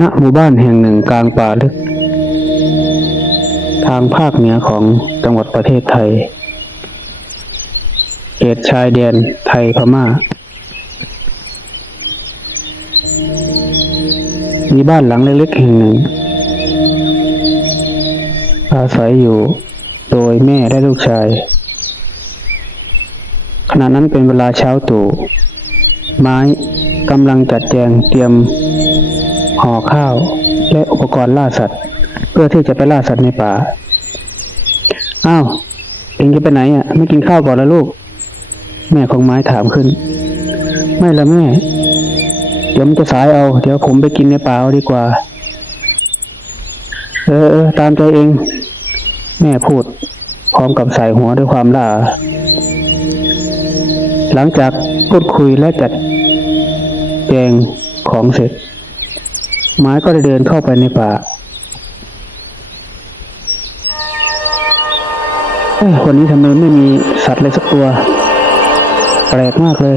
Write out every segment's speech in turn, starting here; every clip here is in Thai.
ณหมู่บ้านแห่งหนึ่งกลางป่าลึก ทางภาคเหนือของจังหวัดประเทศไทยเขตชายแดนไทยพม่า มีบ้านหลังเล็กๆแห่งหนึ่ง อาศัยอยู่โดยแม่และลูกชาย ขณะนั้นเป็นเวลาเช้าตู่ไม้กำลังจัดแจงเตรียม ห่อข้าว และอุปกรณ์ล่าสัตว์ เพื่อที่จะไปล่าสัตว์ในป่า อ้าว เองจะไปไหนอะ ไม่กินข้าวก่อนล้วลูก แม่ของไม้ถามขึ้น ไม่ละแม่ เดี๋ยวมันจะสายเอา เดี๋ยวผมไปกินในป่าเอาดีกว่า เออเออตามใจเอง แม่พูด พร้อมกับใส่หัวด้วยความล่า หลังจากพูดคุยและจัดแจงของเสร็จ ไม้ก็ได้เดินเข้าไปในป่าเอ้ยวันนี้ทำไมไม่มีสัตว์เลยสักตัว แปลกมากเลย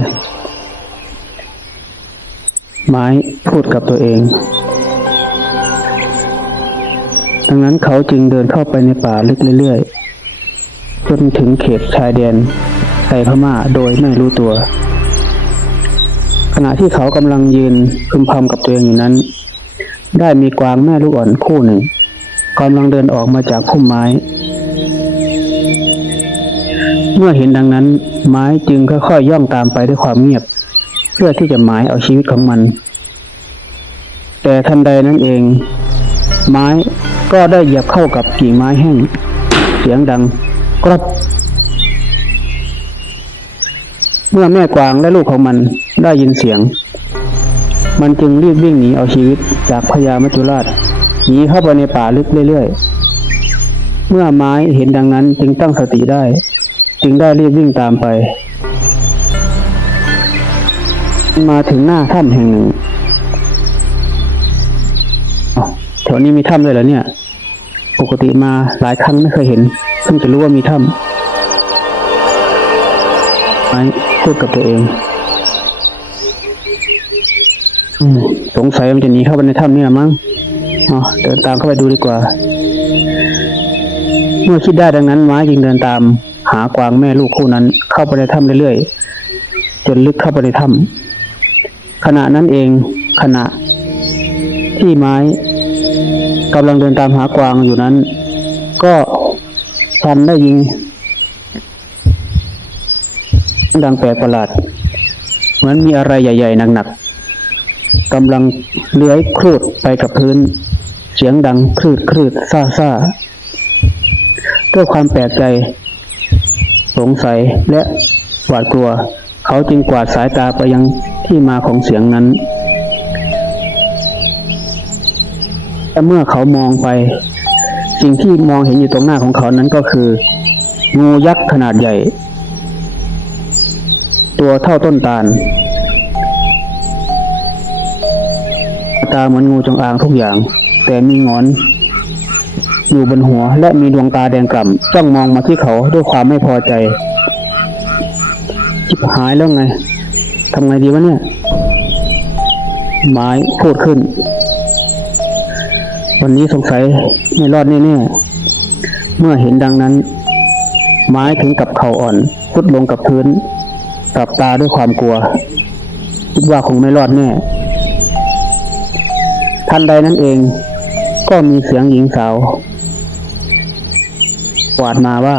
ไม้พูดกับตัวเอง ดังนั้นเขาจึงเดินเข้าไปในป่าลึกเรื่อยๆ จนถึงเขตชายแดนไทยพม่าโดยไม่รู้ตัว ขณะที่เขากำลังยืนพึมพำกับตัวเองอยู่นั้น ได้มีกวางแม่ลูกอ่อนคู่หนึ่งกำลังเดินออกมาจากพุ่มไม้ เมื่อเห็นดังนั้น ไม้จึงค่อยๆย่องตามไปด้วยความเงียบ เพื่อที่จะหมายเอาชีวิตของมัน แต่ทันใดนั้นเอง ไม้ก็ได้เหยียบเข้ากับกิ่งไม้แห้ง เสียงดังกรอบเมื่อแม่กวางและลูกของมันได้ยินเสียง มันจึงรีบวิ่งหนีเอาชีวิตจากพญามัจจุราชหนีเข้าไปในป่าลึกเรื่อยๆ เมื่อไม้เห็นดังนั้นจึงตั้งสติได้ จึงได้รีบวิ่งตามไป มาถึงหน้าถ้ำแห่งหนึ่งแถวนี้มีถ้ำด้วยเหรอเนี่ย ปกติมาหลายครั้งไม่เคยเห็นเพิ่งจะรู้ว่ามีถ้ำไม้พูดกับตัวเอง อืมสงสัยมันจะหนีเข้าไปในถ้ำนี่ละมั้งอ๋อเดินตามเข้าไปดูดีกว่า เมื่อคิดได้ดังนั้นม้าจึงเดินตาม หากวางแม่ลูกคู่นั้น เข้าไปในถ้ำเรื่อยๆจนลึกเข้าไปในถ้ำขณะนั้นเองขณะ ที่ไม้กำลังเดินตามหากวางอยู่นั้น ก็ทันได้ยิงดังแปลกประหลาด เหมือนมีอะไรใหญ่ ๆ หนักๆ กำลังเลื้อยครูดไปกับพื้น เสียงดังคลืดคลืดซ่าซ่าด้วยความแปลกใจ สงสัยและหวาดกลัว เขาจึงกวาดสายตาไปยังที่มาของเสียงนั้นแต่เมื่อเขามองไป สิ่งที่มองเห็นอยู่ตรงหน้าของเขานั้นก็คือ งูยักษ์ขนาดใหญ่ ตัวเท่าต้นตาล ตาเหมือนงูจงอางทุกอย่าง แต่มีงอน อยู่บนหัวและมีดวงตาแดงกล่ำจ้องมองมาที่เขาด้วยความไม่พอใจจิบหายแล้วไงทำไงดีวะเนี่ย ไม้พูดขึ้น วันนี้สงสัยไม่รอดแน่ๆเมื่อเห็นดังนั้น ไม้ถึงกับเข่าอ่อนพุดลงกับพื้นกลับตาด้วยความกลัว คิดว่าคงไม่รอดแน่ ทันใดนั้นเอง ก็มีเสียงหญิงสาวกวาดมาว่า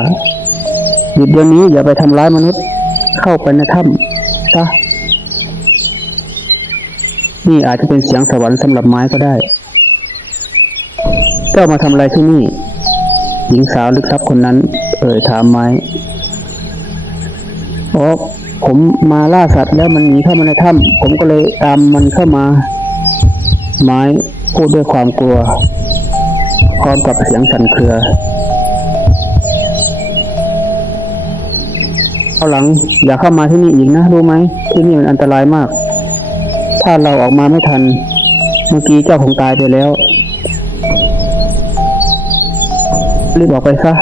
หยุดเดี๋ยวนี้อย่าไปทำร้ายมนุษย์ เข้าไปในถ้ำซะนี่อาจจะเป็นเสียงสวรรค์สำหรับไม้ก็ได้ เจ้ามาทำอะไรที่นี่ หญิงสาวลึกลับคนนั้น เอ่ยถามไม้อ๋อผมมาล่าสัตว์แล้วมันหนีเข้ามาในถ้ำผมก็เลยตามมันเข้ามา ไม้พูดด้วยความกลัว พร้อมกับเสียงสั่นเครือเอาหลังอย่าเข้ามาที่นี่อีกนะรู้ไหมที่นี่มันอันตรายมาก ถ้าเราออกมาไม่ทัน เมื่อกี้เจ้าคงตายไปแล้วรีบออกไปซะ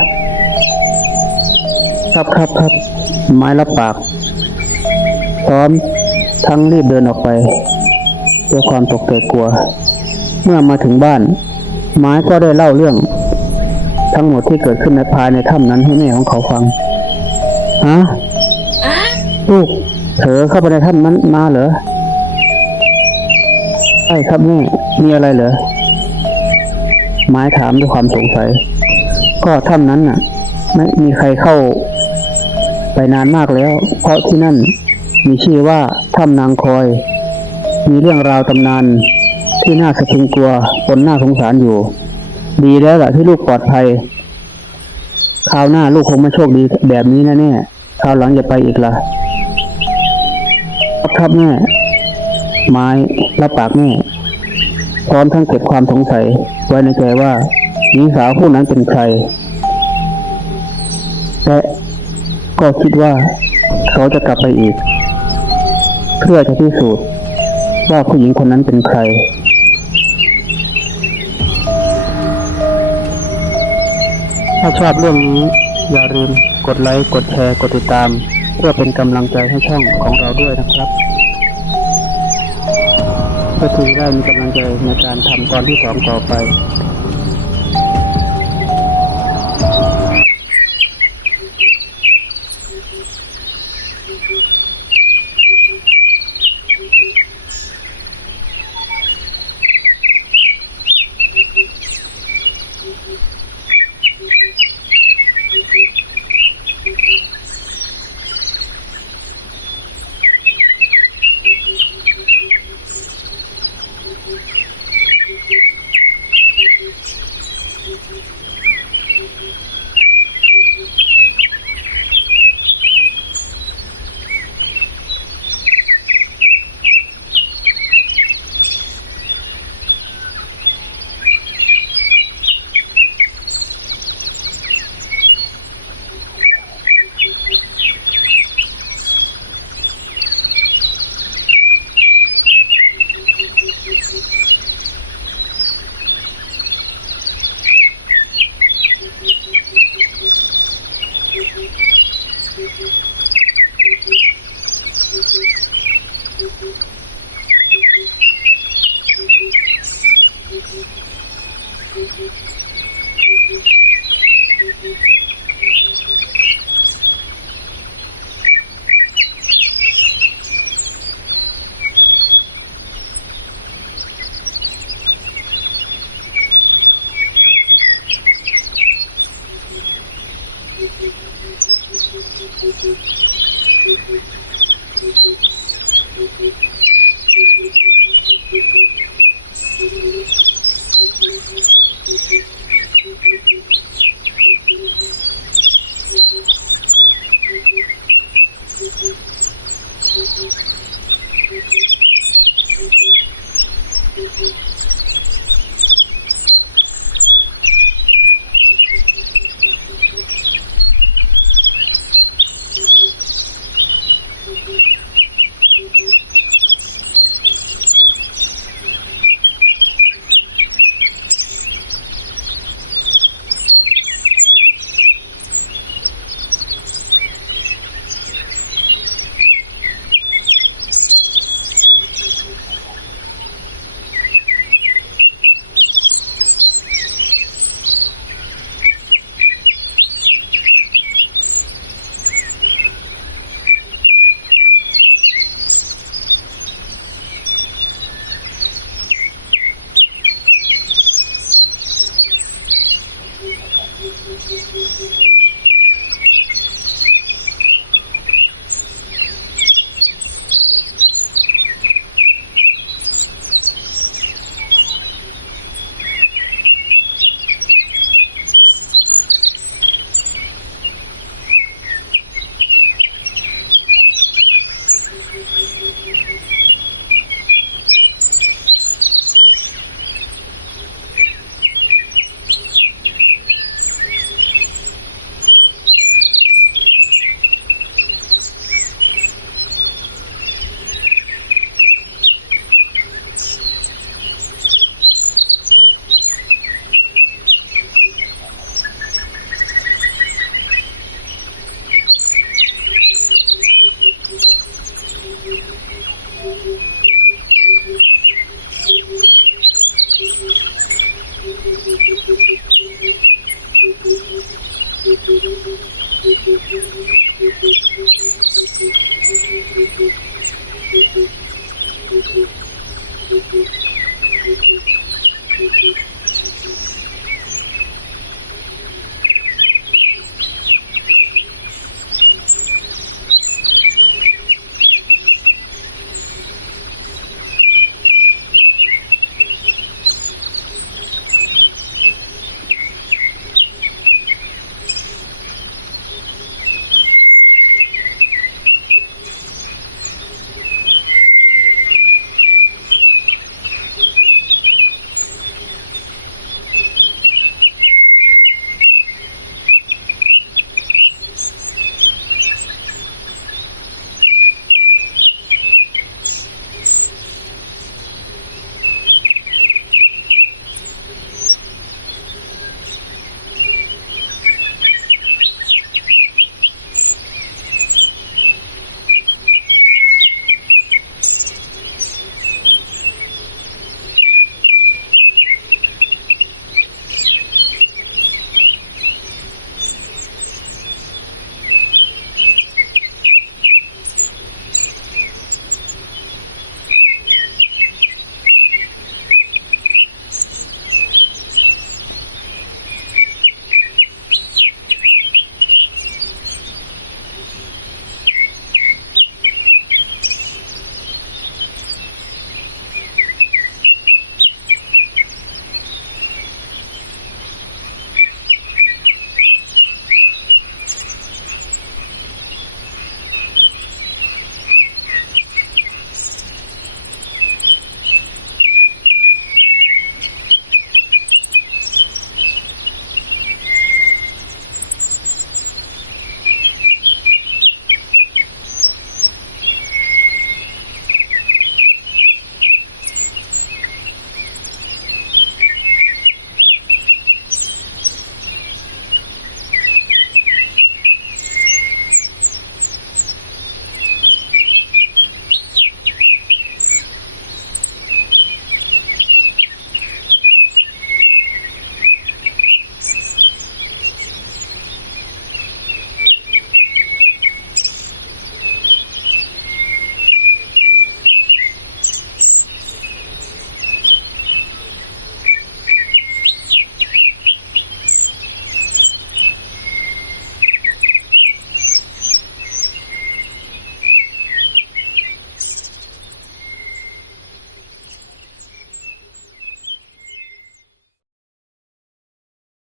ครับครับครับไม้รับปาก พร้อมทั้งรีบเดินออกไป ด้วยความตกใจกลัวไมื่อมาถึงบ้าน ไม้ก็ได้เล่าเรื่อง ทั้งหมดที่เกิดขึ้นในภายในถ้ำนั้นให้แม่ของเขาฟังฮะอะลูกเธอเข้าไปในถ้ำนั้นมาเหรอใช่ครับแม่มีอะไรเหรอไม้ถามด้วยความสงสัย ก็ถ้ำนั้นน่ะ ไม่มีใครเข้า ไปนานมากแล้ว เพราะที่นั่นมีชื่อว่าถ้ำนางคอย มีเรื่องราวตำนานที่น่าสะพรึงกลัวปนน่าสงสารอยู่ ดีแล้วล่ะที่ลูกปลอดภัยคราวหน้าลูกคงไม่โชคดีแบบนี้นะเนี่ยคราวหลังอย่าไปอีกล่ะครับครับแม่ไม้รับปากแม่พร้อมทั้งเก็บความสงสัย ไว้ในใจว่าหญิงสาวผู้นั้นเป็นใครและก็คิดว่าเขาจะกลับไปอีก เพื่อจะพิสูจน์ ว่าผู้หญิงคนนั้นเป็นใคร ถ้าชอบเรื่องนี้ อย่าลืมกดไลค์ กดแชร์ กดติดตาม เพื่อเป็นกำลังใจให้ช่องของเราด้วยนะครับเพื่อที่จะได้มีกำลังใจในการทำตอนที่สองต่อไป อ